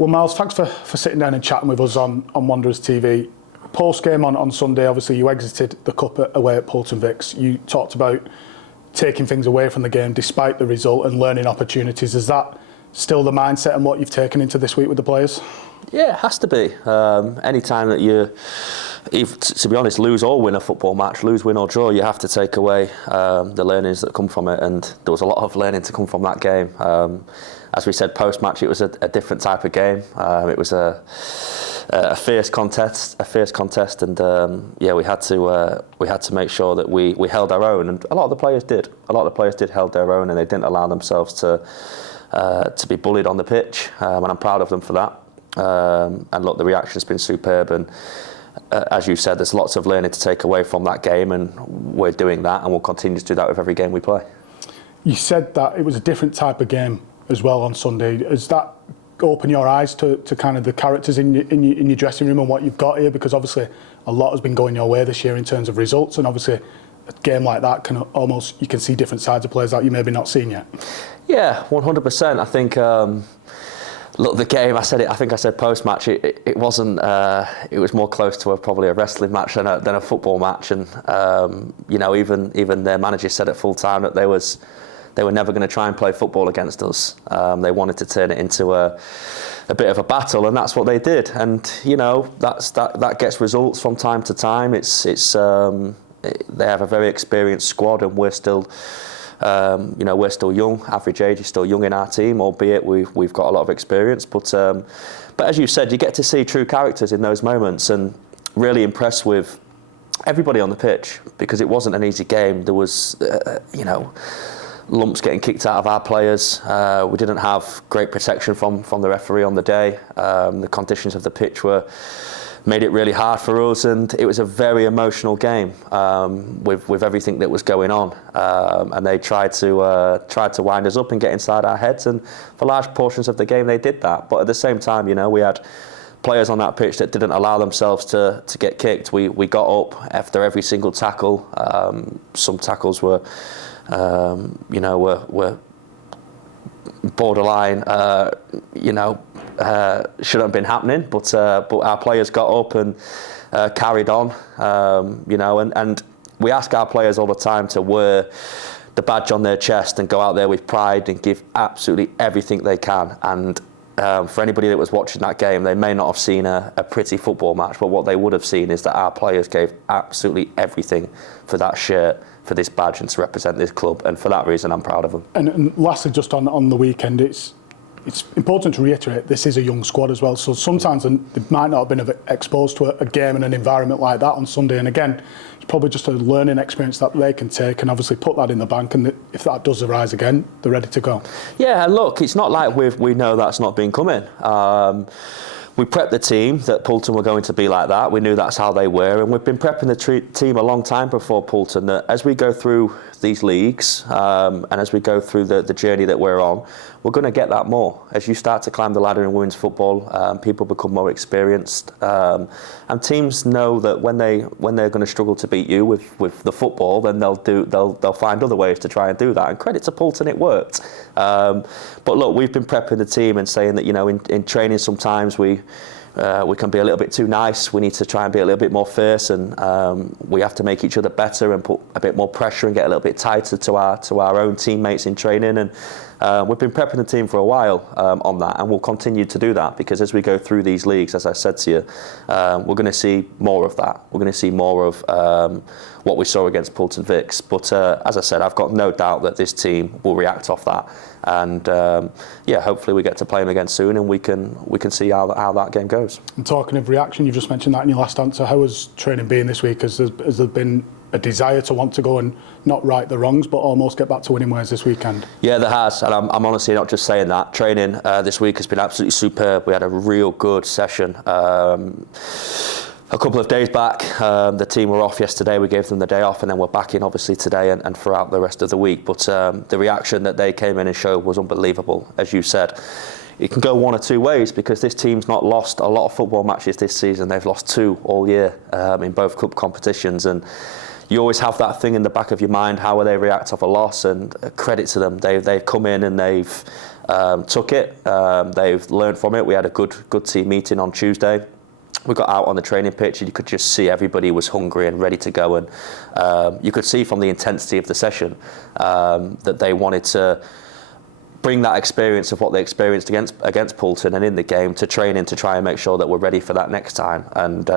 Well, Miles, thanks for sitting down and chatting with us on Wanderers TV. Post-game on Sunday, obviously you exited the Cup away at Bolton Vics. You talked about taking things away from the game despite the result and learning opportunities. Is that still the mindset and what you've taken into this week with the players? Yeah, it has to be. Any time that you, to be honest, lose or win a football match, lose, win or draw, you have to take away the learnings that come from it. And there was a lot of learning to come from that game. As we said post-match, it was a different type of game. It was a fierce contest, and we had to make sure that we held our own, and a lot of the players did. A lot of the players did held their own, and they didn't allow themselves to be bullied on the pitch, and I'm proud of them for that. And look, the reaction's been superb, and as you said, there's lots of learning to take away from that game, and we're doing that, and we'll continue to do that with every game we play. You said that it was a different type of game as well on Sunday. Has that opened your eyes to kind of the characters in your dressing room and what you've got here? Because obviously a lot has been going your way this year in terms of results, and obviously a game like that can almost, you can see different sides of players that you maybe not seen yet. Yeah, 100%. I think look, the game, I think I said post-match, it wasn't, it was more close to probably a wrestling match than a football match, and even their manager said at full time that they were never going to try and play football against us. They wanted to turn it into a bit of a battle, and that's what they did. And that gets results from time to time. They have a very experienced squad, and we're still young. Average age is still young in our team, albeit we've got a lot of experience. But as you said, you get to see true characters in those moments, and really impressed with everybody on the pitch, because it wasn't an easy game. There was lumps getting kicked out of our players. We didn't have great protection from the referee on the day. The conditions of the pitch made it really hard for us, and it was a very emotional game with everything that was going on. And they tried to wind us up and get inside our heads, and for large portions of the game they did that. But at the same time, we had players on that pitch that didn't allow themselves to get kicked. We got up after every single tackle. Some tackles were borderline, shouldn't have been happening, but our players got up and carried on, and we ask our players all the time to wear the badge on their chest and go out there with pride and give absolutely everything they can. And for anybody that was watching that game, they may not have seen a pretty football match, but what they would have seen is that our players gave absolutely everything for that shirt, for this badge, and to represent this club. And for that reason, I'm proud of them. And lastly, just on the weekend, it's important to reiterate this is a young squad as well. So sometimes they might not have been exposed to a game and an environment like that on Sunday. And again, it's probably just a learning experience that they can take and obviously put that in the bank. And if that does arise again, they're ready to go. Yeah, look, it's not like we know that's not been coming. We prepped the team that Bolton were going to be like that. We knew that's how they were, and we've been prepping the team a long time before Bolton, that as we go through these leagues and as we go through the journey that we're on, we're going to get that more. As you start to climb the ladder in women's football, people become more experienced, and teams know that when they're going to struggle to beat you with the football, then they'll find other ways to try and do that. And credit to Bolton, it worked. But look, we've been prepping the team and saying that in training sometimes we can be a little bit too nice. We need to try and be a little bit more fierce, and we have to make each other better and put a bit more pressure and get a little bit tighter to our own teammates in training. And we've been prepping the team for a while on that, and we'll continue to do that, because as we go through these leagues, as I said to you, we're going to see more of that. We're going to see more of what we saw against Bolton Vics. But as I said, I've got no doubt that this team will react off that. And hopefully we get to play them again soon, and we can see how that game goes. And talking of reaction, you've just mentioned that in your last answer. How has training been this week? Has there been a desire to want to go and not right the wrongs, but almost get back to winning ways this weekend? Yeah, there has, and I'm honestly not just saying that. Training this week has been absolutely superb. We had a real good session. A couple of days back, the team were off yesterday. We gave them the day off, and then we're back in obviously today and throughout the rest of the week. But the reaction that they came in and showed was unbelievable. As you said, it can go one or two ways, because this team's not lost a lot of football matches this season. They've lost 2 all year in both cup competitions, and you always have that thing in the back of your mind, how will they react off a loss, and credit to them. They've come in and they've took it, they've learned from it. We had a good team meeting on Tuesday. We got out on the training pitch and you could just see everybody was hungry and ready to go, and you could see from the intensity of the session that they wanted to bring that experience of what they experienced against Bolton and in the game to training to try and make sure that we're ready for that next time. And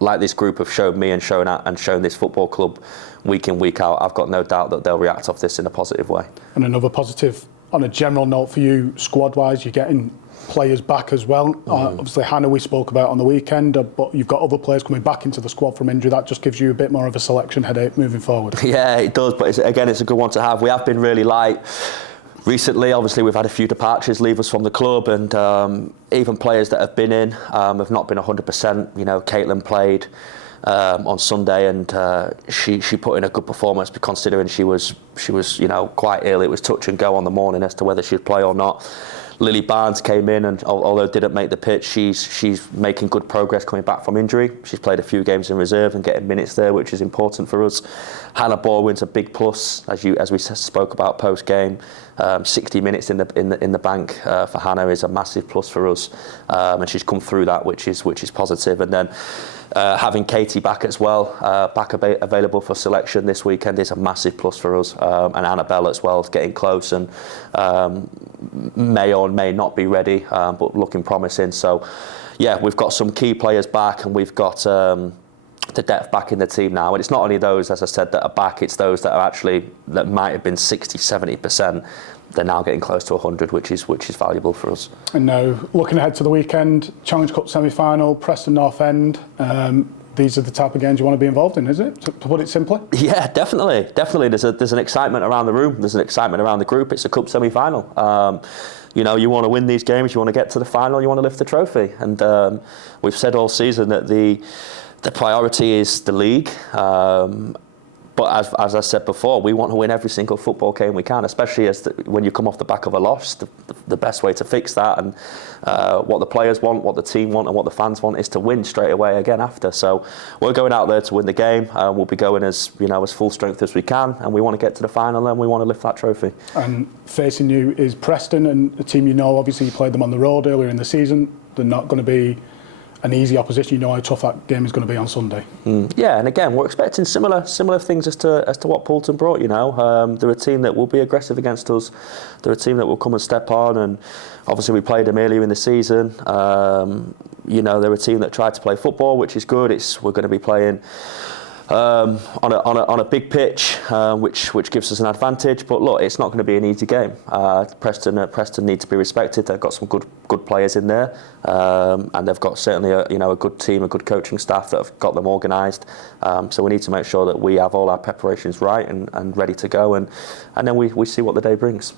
like this group have shown me and shown this football club week in, week out, I've got no doubt that they'll react off this in a positive way. And another positive on a general note for you, squad-wise, you're getting players back as well. Obviously, Hannah we spoke about on the weekend, but you've got other players coming back into the squad from injury. That just gives you a bit more of a selection headache moving forward. Yeah, it does, but it's a good one to have. We have been really light recently. Obviously, we've had a few departures leave us from the club, and even players that have been in have not been 100%. You know, Caitlin played on Sunday, and she put in a good performance, considering she was quite ill. It was touch and go on the morning as to whether she'd play or not. Lily Barnes came in, and although didn't make the pitch, she's making good progress coming back from injury. She's played a few games in reserve and getting minutes there, which is important for us. Hannah Borwin's a big plus, as we spoke about post game. 60 minutes in the bank for Hannah is a massive plus for us, and she's come through that, which is positive. And then having Katie back as well, available for selection this weekend, is a massive plus for us. And Annabelle as well is getting close, and may or may not be ready, but looking promising. So yeah, we've got some key players back, and we've got the depth back in the team now. And it's not only those, as I said, that are back, it's those that might have been 60-70%. They're now getting close to 100, which is valuable for us. And now, looking ahead to the weekend, Challenge Cup semi-final, Preston North End. These are the type of games you want to be involved in, is it? To put it simply? Yeah, definitely. There's an excitement around the room. There's an excitement around the group. It's a cup semi-final. You want to win these games. You want to get to the final. You want to lift the trophy. And we've said all season that the priority is the league. But as I said before, we want to win every single football game we can, especially when you come off the back of a loss. The best way to fix that, and what the players want, what the team want, and what the fans want, is to win straight away again after. So we're going out there to win the game. We'll be going as full strength as we can, and we want to get to the final, and we want to lift that trophy. And facing you is Preston, and a team obviously you played them on the road earlier in the season. They're not going to be an easy opposition. You know how tough that game is going to be on Sunday. Yeah, and again, we're expecting similar things as to what Bolton brought. They're a team that will be aggressive against us. They're a team that will come and step on, and obviously we played them earlier in the season. They're a team that tried to play football, which is good. We're going to be playing on a big pitch, which gives us an advantage. But look, it's not going to be an easy game. Preston need to be respected. They've got some good players in there, and they've got certainly a good team, a good coaching staff that have got them organised. So we need to make sure that we have all our preparations right and ready to go, and then we see what the day brings.